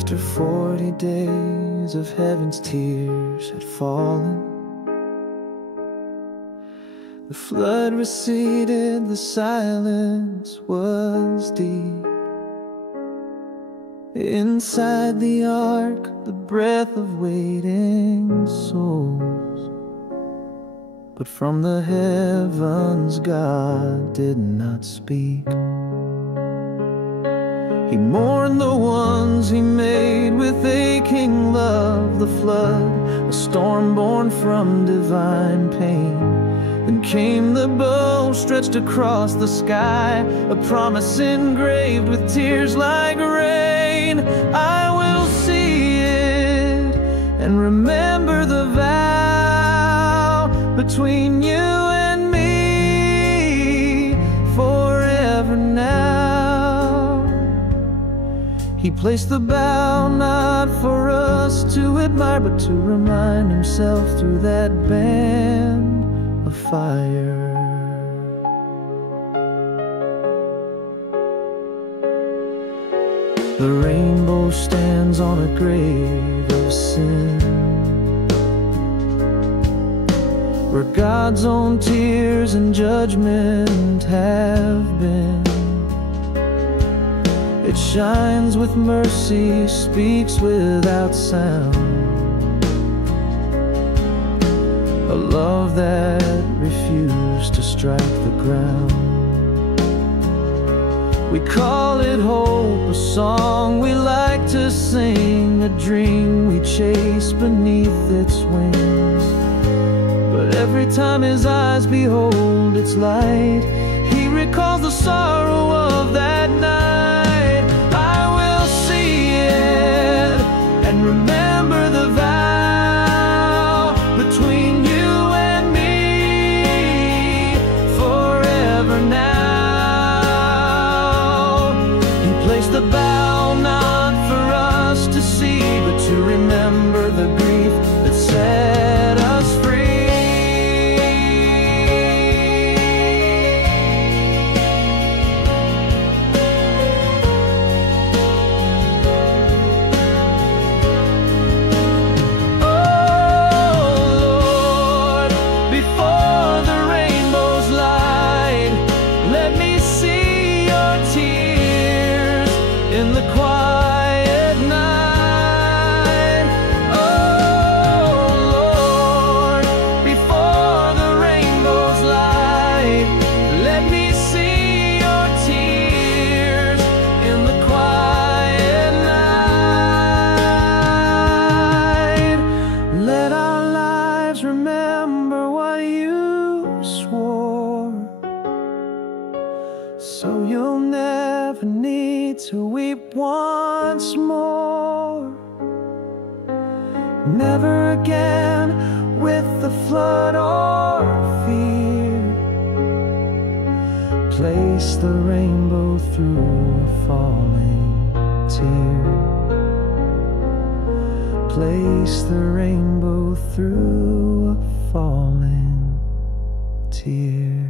After 40 days of heaven's tears had fallen, the flood receded, the silence was deep. Inside the ark, the breath of waiting souls. But from the heavens God did not speak. He mourned the ones he made with aching love. The flood, a storm born from divine pain. Then came the bow stretched across the sky, a promise engraved with tears like rain. I will see it and remember the vow between you and me forever now. He placed the bow not for us to admire, but to remind himself through that band of fire. The rainbow stands on a grave of sin, where God's own tears and judgment have been. It shines with mercy, speaks without sound, a love that refused to strike the ground. We call it hope, a song we like to sing, a dream we chase beneath its wings. But every time his eyes behold its light, he recalls the sorrow of that night. I will see it and remember the vow between you and me forever now. He placed the bow not for us to see, but to remember the grief that set us free. In the quiet night, oh Lord, before the rainbow's light, let me see your tears in the quiet night. Let our lives remember what you swore, so you'll never need to weep once more. Never again with the flood or fear. Place the rainbow through a falling tear. Place the rainbow through a falling tear.